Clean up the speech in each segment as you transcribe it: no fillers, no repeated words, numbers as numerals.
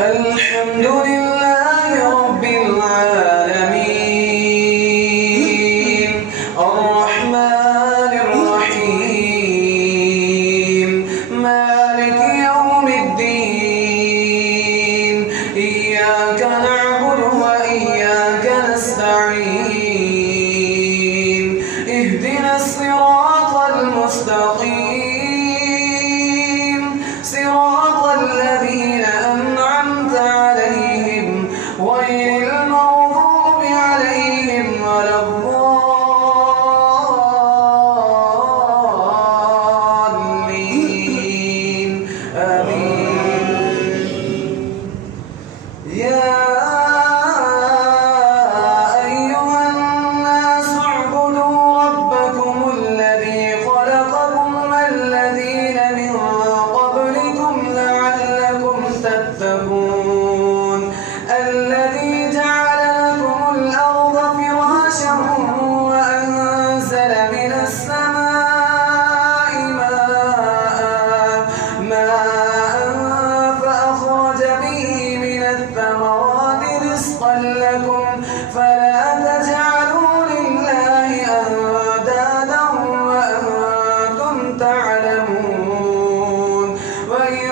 الحمد لله رب العالمين الرحمن الرحيم مالك يوم الدين إياك نعبد وإياك نستعين اهدنا الصراط المستقيم صراط الذين أنعمت عليهم غير المغضوب عليهم ولا الضالين آمين. يا أيها الناس اعبدوا ربكم الذي خلقكم والذين من قبلكم لعلكم تتقون الذي جعل لكم الأرض فراشا وأنزل من السماء ماء فأخرج به من الثمرات رزقا لكم فلا تجعلوا لله أندادا وأنتم تعلمون وإن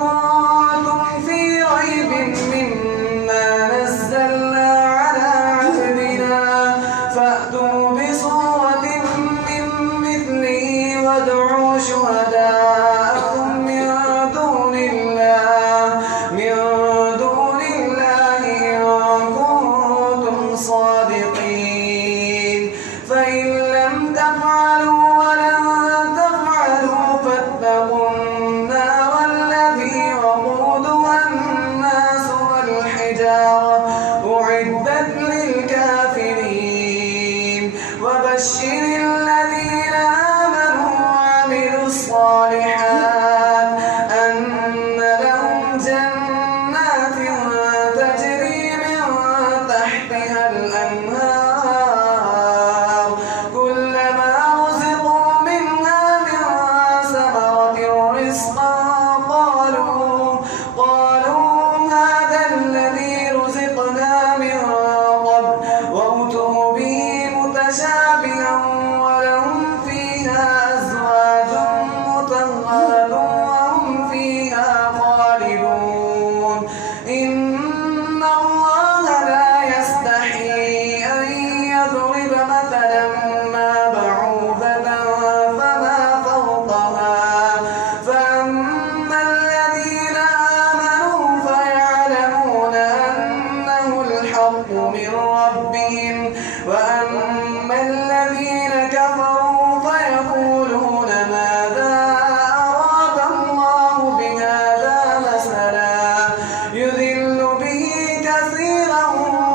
كنتم في ريب مما نزلنا على عبدنا فأتوا بصورة من مثله وادعوا شهداءكم من دون الله إن كنتم صادقين فإن لم تفعلوا ولن تفعلوا فاتقوا النار التي وقودها الناس والحجارة أعدت للكافرين وبشر الذين آمنوا وعملوا الصالحات أن لهم جنات تجري من تحتها الأنهار كلما رزقوا منها من ثمرة رزقا قالوا هذا الذي رزقنا من قبل وأتوا به متشابها ولهم فيها أزواج مطهرة وهم فيها خالدون إن الله لا يستحيي أن يضرب مثلا ما بعوضة فما فوقها فأما الذين آمنوا فيعلمون أنه الحق من ربهم وأما الذين كفروا فيقولون ماذا أراد الله بهذا مثلا يذل به كثيرا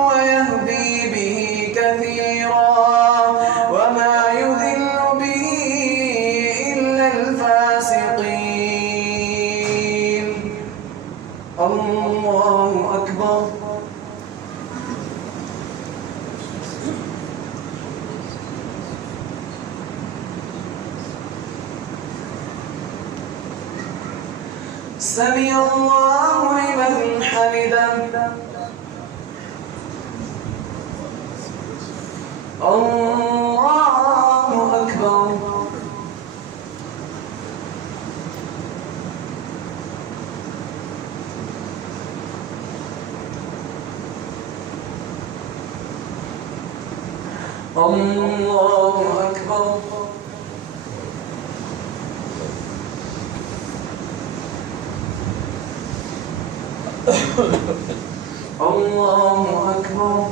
ويهدي به كثيرا وما يذل به إلا الفاسقين. الله أكبر. سمع الله لمن حمده. الله أكبر. الله أكبر. الله أكبر.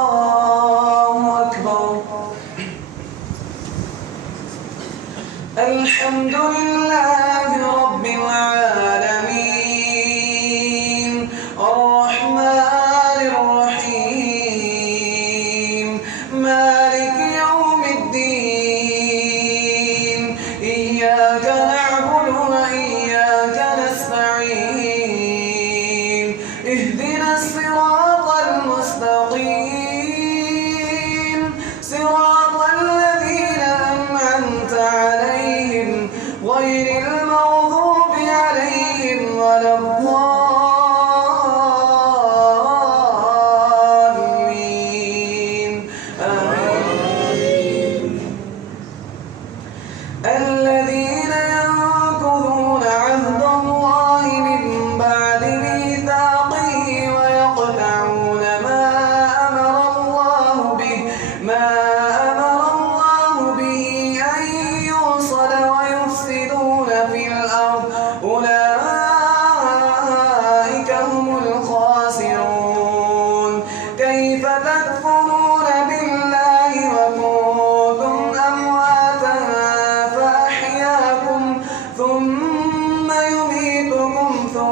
الله أكبر. الحمد لله رب العالمين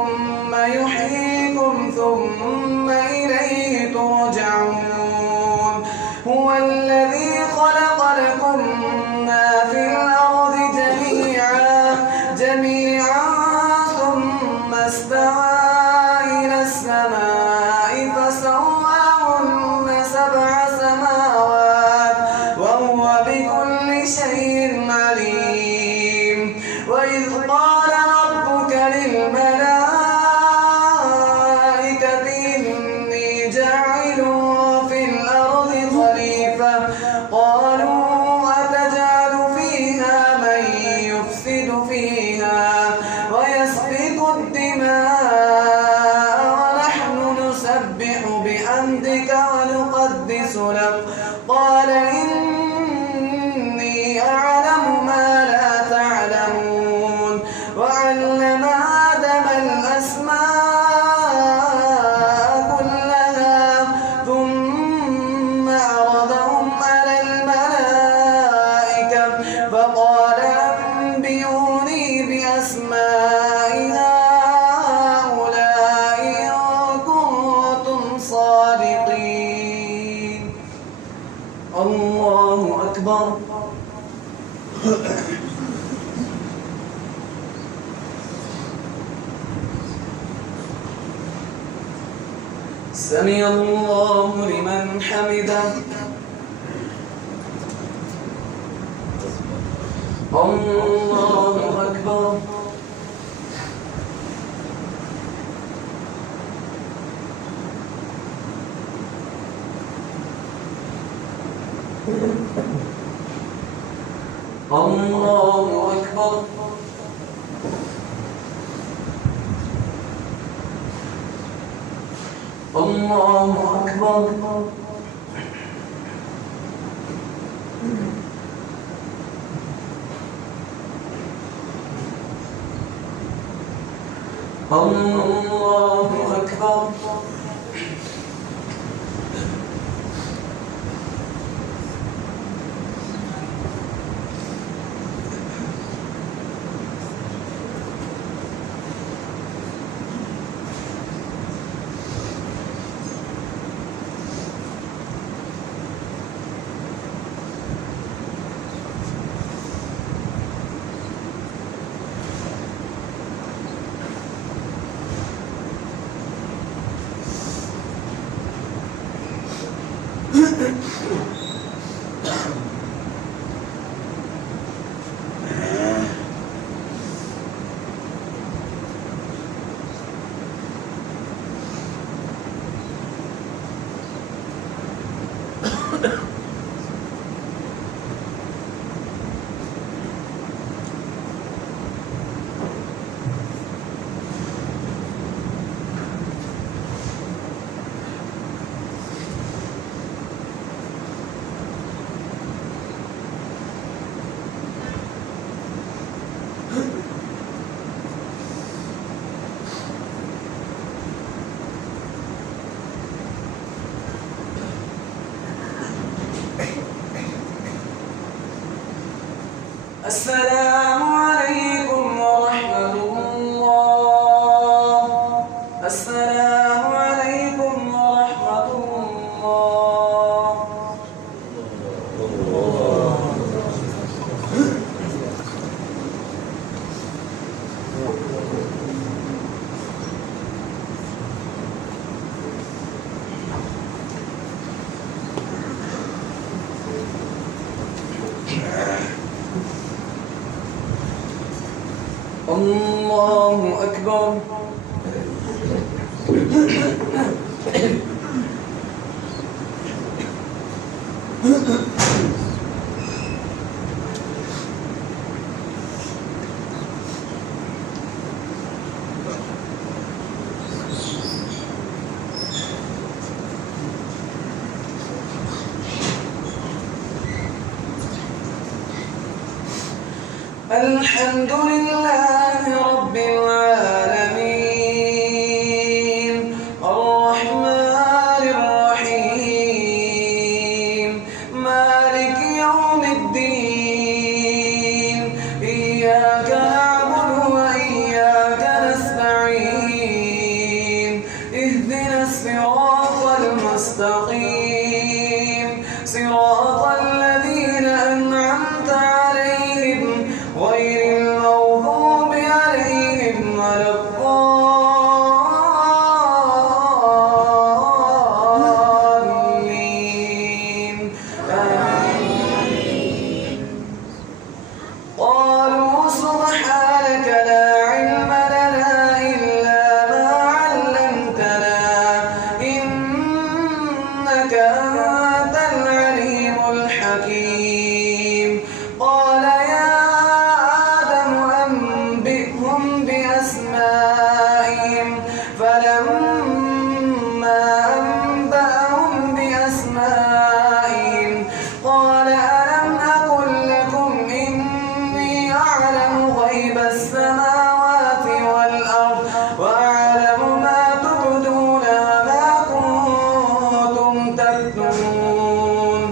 ثم يحييكم ثم إليه ترجعون هو الذي خلق لكم ما في الأرض جميعا ثم استوى إلى السماء فسواهن سبع سماوات وهو بكل شيء عليم وإذ قال ربك للملائكة إني جاعل في الأرض خليفة قالوا أتجعل فيها من يفسد فيها ويسفك الدماء ونحن نسبح بحمدك ونقدس لك قال إني أعلم ما لا تعلمون وعلم آدم الأسماء كلها ثم عرضهم على الملائكة فقال أنبئوني بأسماء هؤلاء إن كنتم صادقين الله أكبر سمع الله لمن حمده الله أكبر الله أكبر الله أكبر الله أكبر السلام عليكم ورحمة الله. السلام عليكم ورحمة الله. الله أكبر. الحمد لله رب العالمين الرحمن الرحيم مالك يوم الدين إياك نعبد وإياك نستعين ولما أنبأهم بأسمائهم قال ألم أقل لكم إني أعلم غيب السماوات والأرض وأعلم ما تبدون وما كنتم تكتمون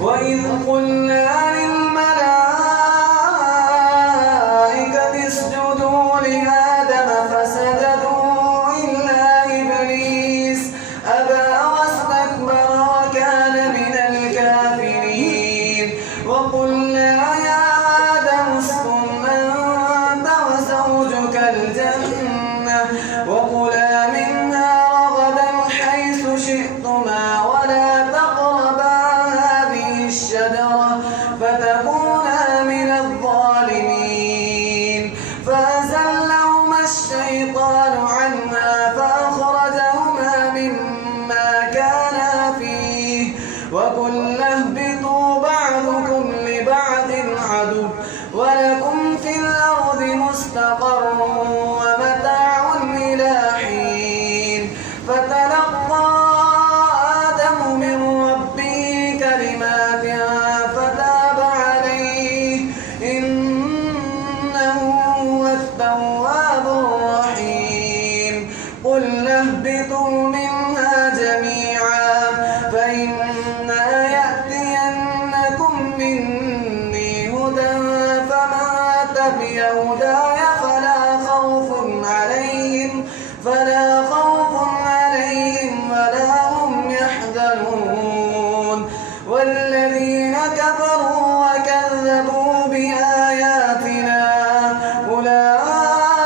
وإذ قلنا للملائكة اسجدوا لآدم فسجدوا إلا إبليس أبى واستكبر وكان من الكافرين وقلنا يا آدم اسكن أنت وزوجك الجنة وكلا منها رغدا حيث شئتما ولا تقربا هذه الشجرة فتكونا من الظالمين فأزلهما الشيطان عنها فأخرجهما مما كانا فيه وقلنا اهبطوا بعضكم لبعض عدو ولكم في الأرض مستقر ومتاع إلى حين فتلقى آدم من ربه كلمات فتاب عليه إنه هو التواب الرحيم قلنا اهبطوا منها جميعا فإما يأتينكم مني هدى فمن تبع هداي فلا خوف عليهم ولا هم يحزنون والذين كفروا وكذبوا بآياتنا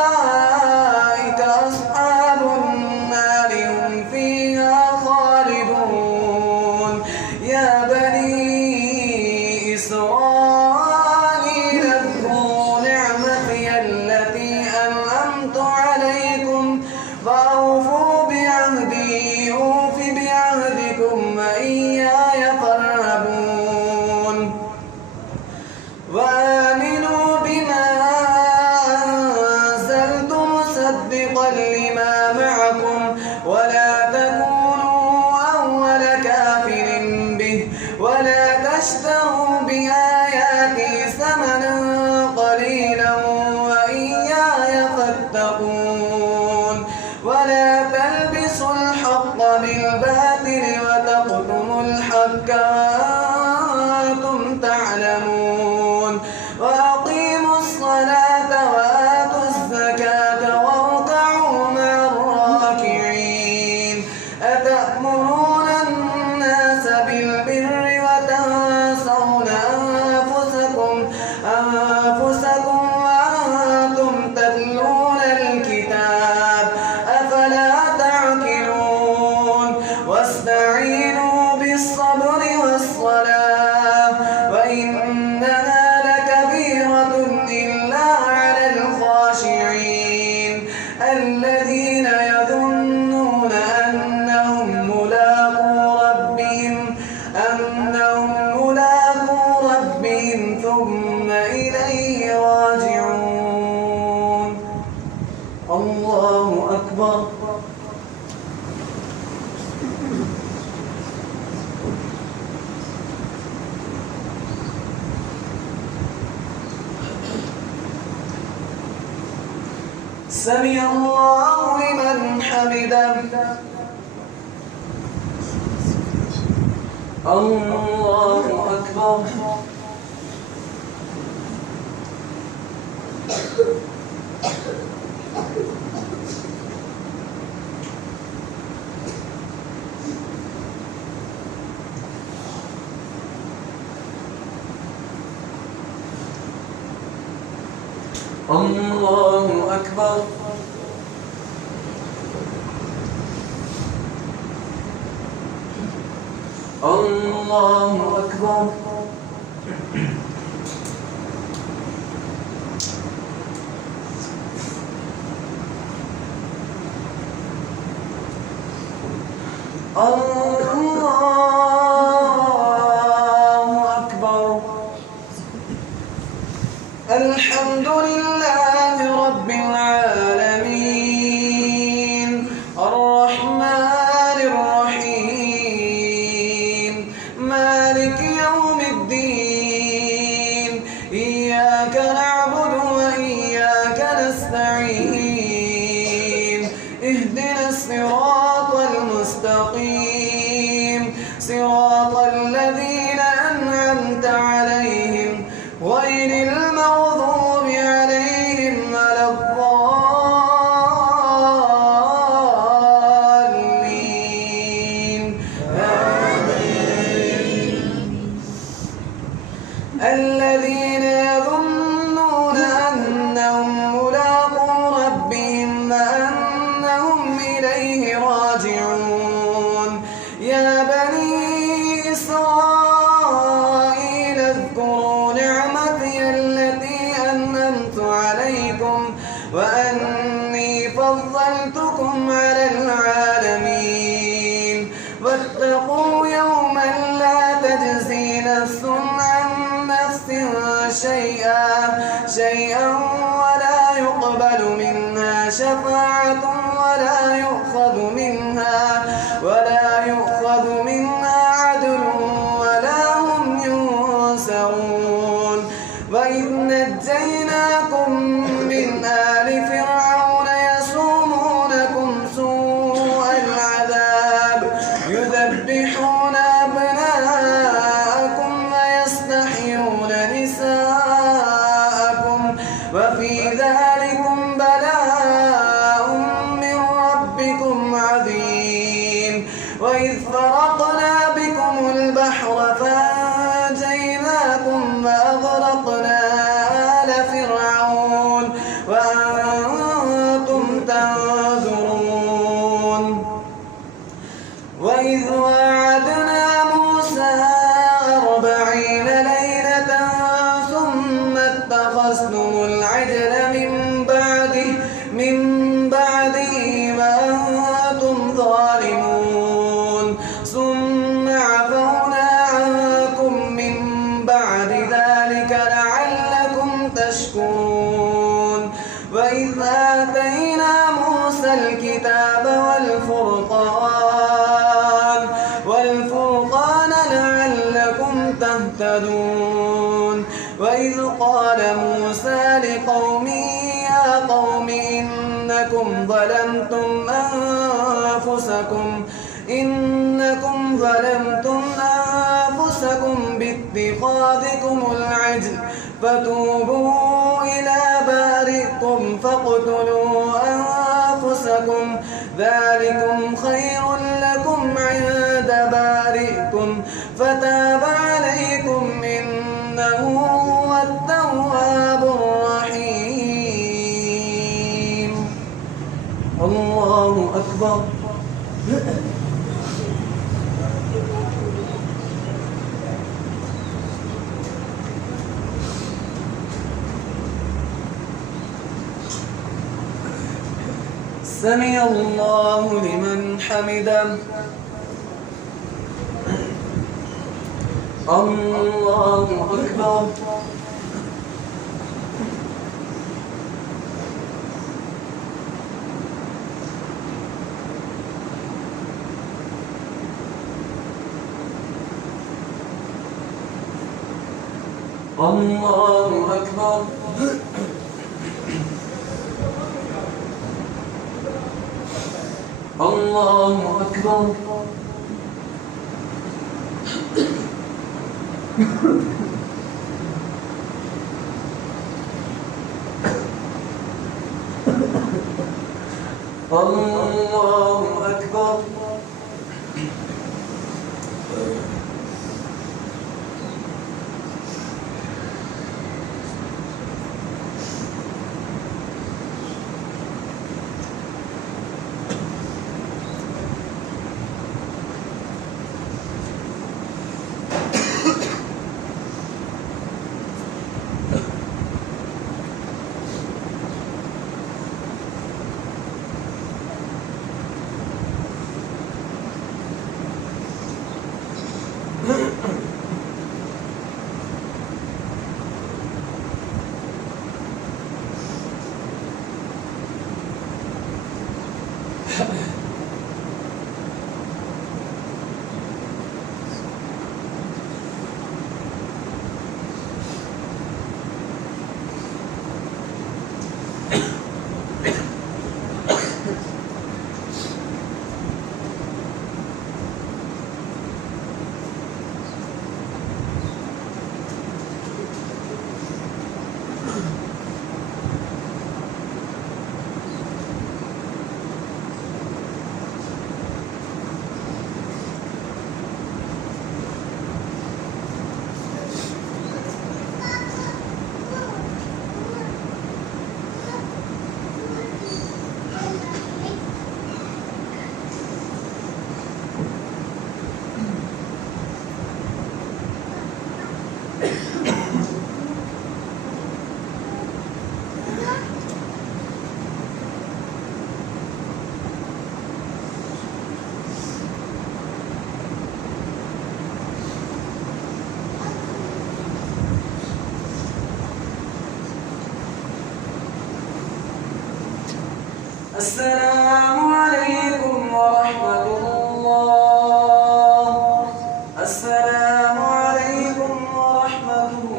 أولئك أصحاب النار هم فيها خالدون يا بني إسرائيل اذكروا نعمتي التي أنعمت عليكم فأوفوا بعهدي أوف بعهدكم وإياي فارهبون وآمنوا بما أنزلت مصدقا لما معكم ولا تكونوا أول كافر به ولا تشتروا بآياتي ثمنا قليلا وإياي فاتقون ولا تلبسوا الحق بالباطل وتكتموا الحق وأنتم تعلمون وأقيموا الصلاة وآتوا الزكاة واركعوا مع الراكعين أتأمرون الناس بالبر وتنسون أنفسكم وأنتم تتلون الكتاب أفلا تعقلون واستعينوا بالصبر والصلاة وإنها لكبيرة إلا على الخاشعين الذين يظنون أنهم ملاقو ربهم ثم إليه راجعون الله أكبر سمع الله لمن حمده الله أكبر الله أكبر الله أكبر الله أكبر الحمد لله رب العالمين الصراط المستقيم صراط الذين أنعمت عليهم غير المغضوب عليهم ولا الضالين الذين يظنون أنهم ملاقو ربهم وأنهم إليه راجعون يا بني إسرائيل اذكروا نعمتي التي أنعمت عليكم وأني فضلتكم على العالمين واتقوا يوما لا تجزي نفس عن نفس شيئا ولا يقبل منها شفاعة ولا يؤخذ منها عدل ولا هم ينصرون وإذ نجيناكم من آل فرعون يسومونكم سوء العذاب يذبحون أبناءكم ويستحيون نساءكم وفي ذلكم بلاء من ربكم عظيم وإذ فرقنا بكم البحر فأنجيناكم وأغرقنا آل فرعون وأنتم تنظرون وإذ وعدنا موسى 40 ليلة ثم اتخذتم العجل من بعده وأنتم ظالمون ثم عفونا عنكم من بعد ذلك لعلكم تشكرون وإذ آتينا موسى الكتاب والفرقان لعلكم تهتدون وإذ قال موسى لقومه يا قوم إنكم ظلمتم أنفسكم باتخاذكم العجل فتوبوا إلى بارئكم فاقتلوا أنفسكم ذلكم خير لكم عند بارئكم فتاب عليكم إنه هو التواب الرحيم الله أكبر سمع الله لمن حمده الله أكبر الله أكبر الله أكبر الله أكبر السلام عليكم ورحمة الله. السلام عليكم ورحمة الله.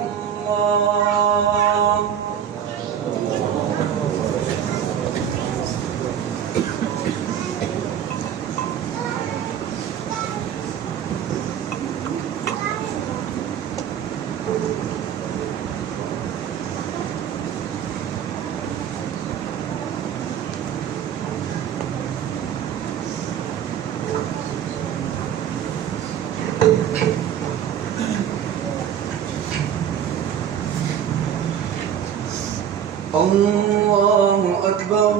الله أكبر.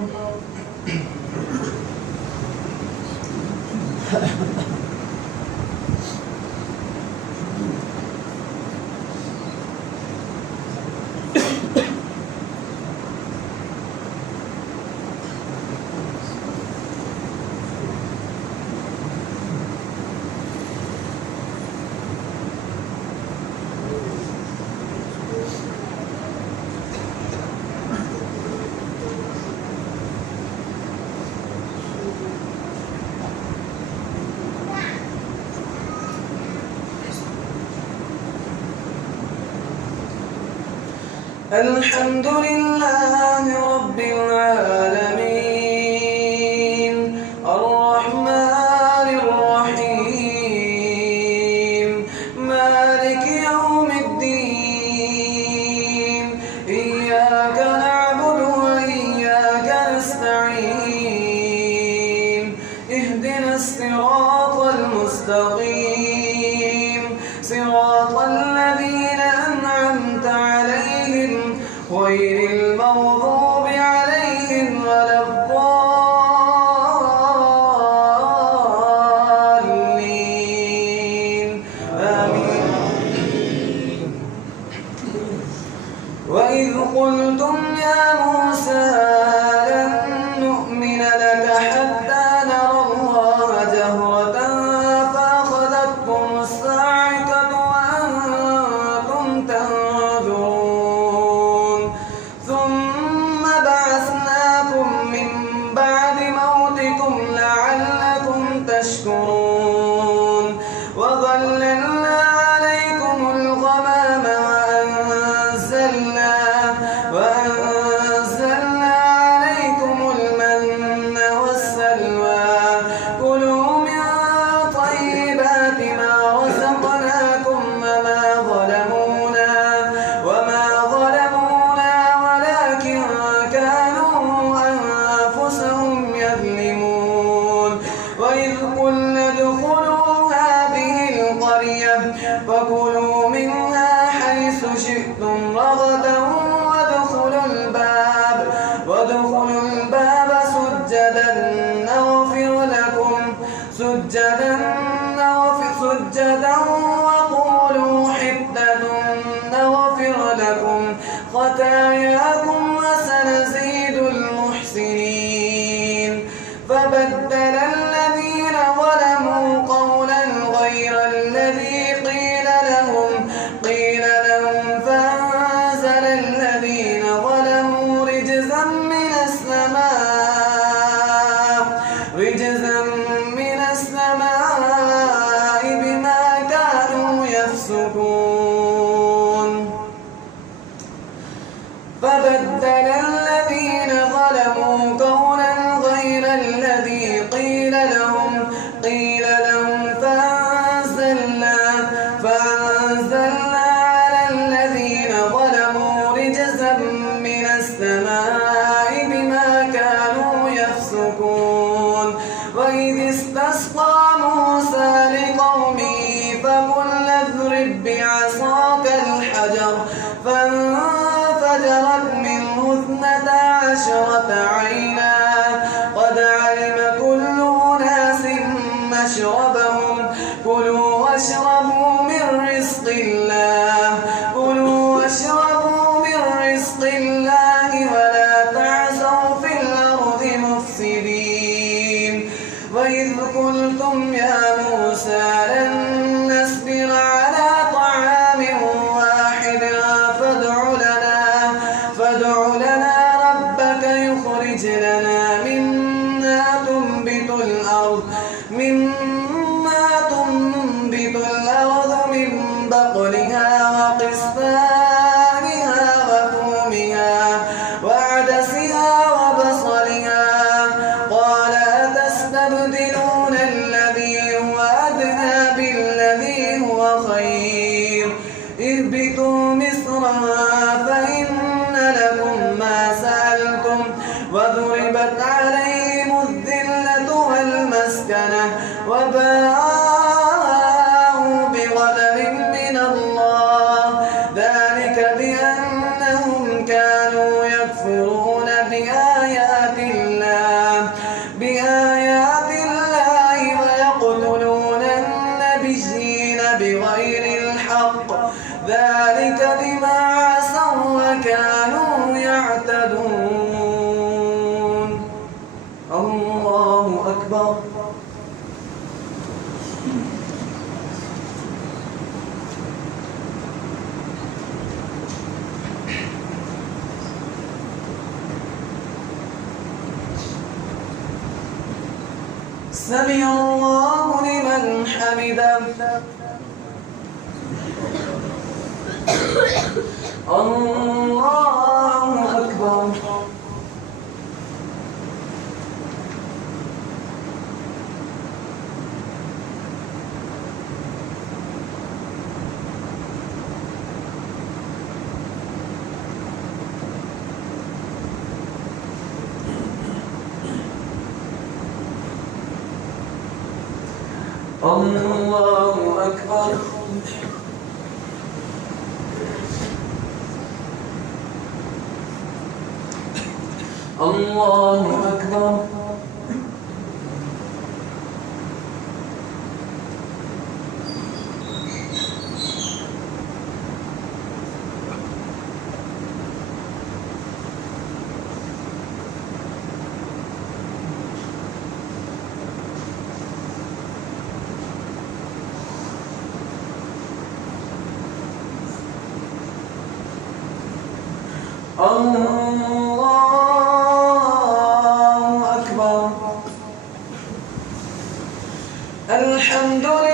الحمد لله رب العالمين الرحمن الرحيم مالك يوم الدين إياك نعبد وإياك نستعين اهدنا الصراط المستقيم صراط الذين أنعمت عليهم غير المغضوب عليهم ولا الضالين آمين. وإذ قلتم يا موسى لن نؤمن لك حتى نرى الله جهرة فأخذتكم الصاعقة وأنتم تنظرون ثم بعثناكم من بعد موتكم لعلكم تشكرون وظللنا عليكم الغمام وأنزلنا عليكم المن والسلوى كلوا من طيبات ما رزقناكم وما ظلمونا ولكن كانوا أنفسهم يظلمون. وإذ قلنا ادخلوا هذه القرية فكلوا منها حيث شئتم رغدا وادخلوا الباب سجدا وقولوا حدة نغفر لكم خطاياكم وسنزيد المحسنين. فبدل الذين ظلموا قولا غير الذي قيل لهم فأنزل الذين ظلموا رجزا من السماء بما كانوا يفسقون. فبدل الذين ظلموا قولا غير الذي قيل لهم فأنزلنا على الذين ظلموا رجزا من السماء بما كانوا يفسقون. وإذ استسقى موسى لقومه فقل اضرب بعصاك الحجر فانفجرت منه 12 عينا قد علم كل أناس مشربهم كلوا واشربوا من رزق الله ولا تعثوا في الأرض مفسدين. وإذ قلتم يا موسى لن نصبر على طعام واحد فادع لنا ربك يخرج لنا مما بآيات الله ويقتلون النبيين بغير الحق ذلك بما عصوا وكانوا يعتدون. الله أكبر. سمع الله لمن حمده. الله أكبر. الله أكبر. الله أكبر. الله أكبر. الحمد لله.